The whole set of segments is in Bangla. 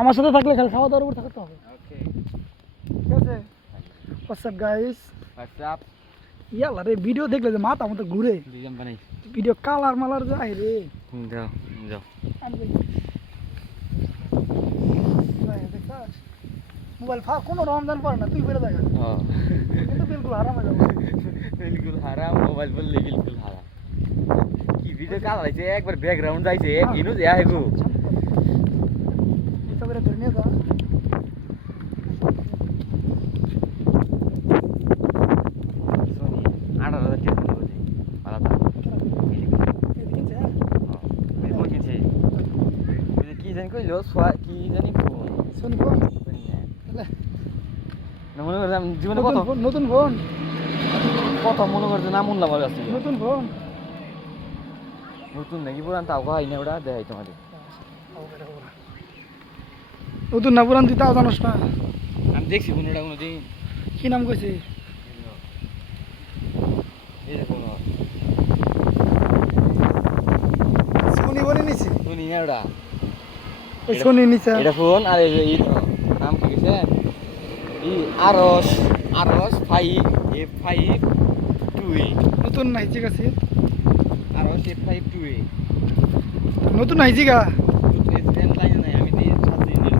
আমার সাথে থাকলে খালি খাওয়া দাওয়ার উপর থাকতে হবে। ওকে ঠিক আছে। হোয়াটসঅ্যাপ গাইস, হোয়াটসঅ্যাপ ইয়াল্লা রে ভিডিও দেখলে যে মাথা মতো ঘুরে, ডিজাইন বানাই ভিডিও কালার মালার যায় রে। যাও যাও মোবাইল ফা কোনো রমজান পড়ে না, তুই বেরো দেখা কিন্তু বিলকুল হারাম হয়ে যাবে। বিলকুল হারাম, মোবাইল বললে বিলকুল হারাম। কি ভিডিও কাল আইছে একবার ব্যাকগ্রাউন্ড আইছে কিনু যা হেগো তবে ধরে নিয়ে যা। সোনি 18,000 টাকা দিলো জি আলাদা কি জানি কইলো কি জানি ফোন সোনি ফোন না মনে করলাম জীবনে কত নতুন ফোন, কথা মনে করছে না মূল্য আমার কাছে নতুন ফোন নতুন নাকি পুরান তাও কই না ওটা দেখাই তোমাদের নতুন না পুরান, তুই তাও জানোস না। আমি দেখছি কোনটা কোনদিন কি নাম কইছে? এই দেখো সোনি বলে নিছে, শুনি না ওটা ওই সোনি নিছে। এটা ফোন আর এই নাম কি গেছে ই আরস আরস 5 F5 2A নতুন নাই ঠিক আছে, আরস F5 2A নতুন নাই জিগা এসএন লাইন নাই আমি দিয়ে সাথে নিয়ে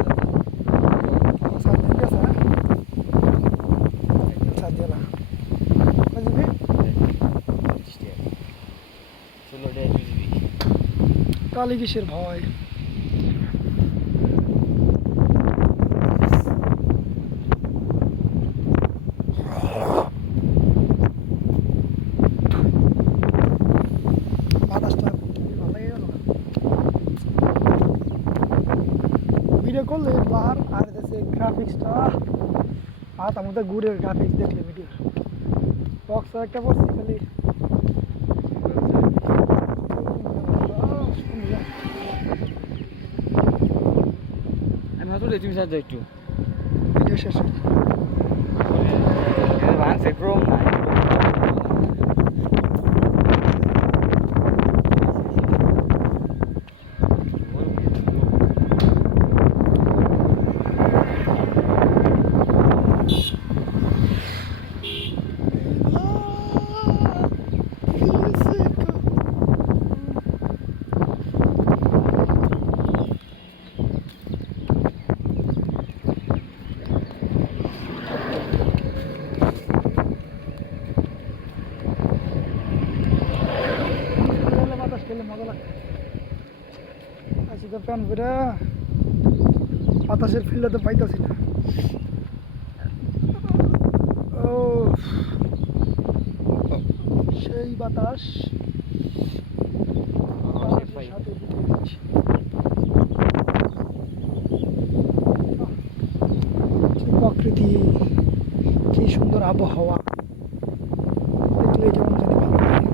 কালি কিসের ভয়? ভিডিও করলে বার আর দেশে গ্রাফিক্সটা মাথা মধ্যে ঘুরে গ্রাফিক্স দেখলে ভিডিও বক্স একটা পড়ছি খালি আমি হাতুলে তুমি সাথে একটু ভিডিও শেষ ভাঙছে ক্রোম নাই মজা লাগে। আছি তো প্যান করে বাতাসের ফিল্ডে তো পাইতাছি না। ও সেই বাতাস সাথে প্রকৃতি, কি সুন্দর আবহাওয়া, দেখলে কেমন জানি ভালো লাগে।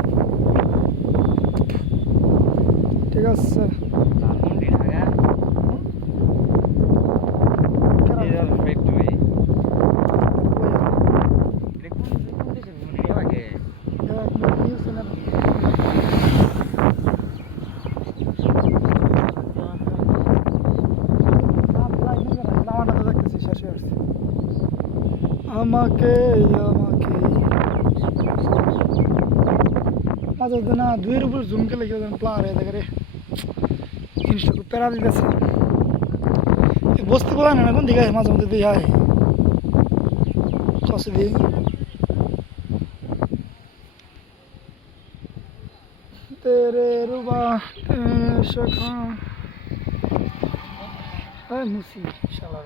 ঠিক আছে ধানমন্ডি ঢাকা এর ফ্যাক্টরি এটা কোন দেশের মনে লাগে আমাকে আমাকে মাঝে না দুইয়ের উপর জুমকে লেগে প্লার হয়ে থাকে রে, জিনিসটা খুব প্যারা দিতেছে। বসতে পারে না কোন দিকে মাঝে মধ্যে দিয়ে হয় কষে দিই তেরে রুবা সখা মুসি শালা।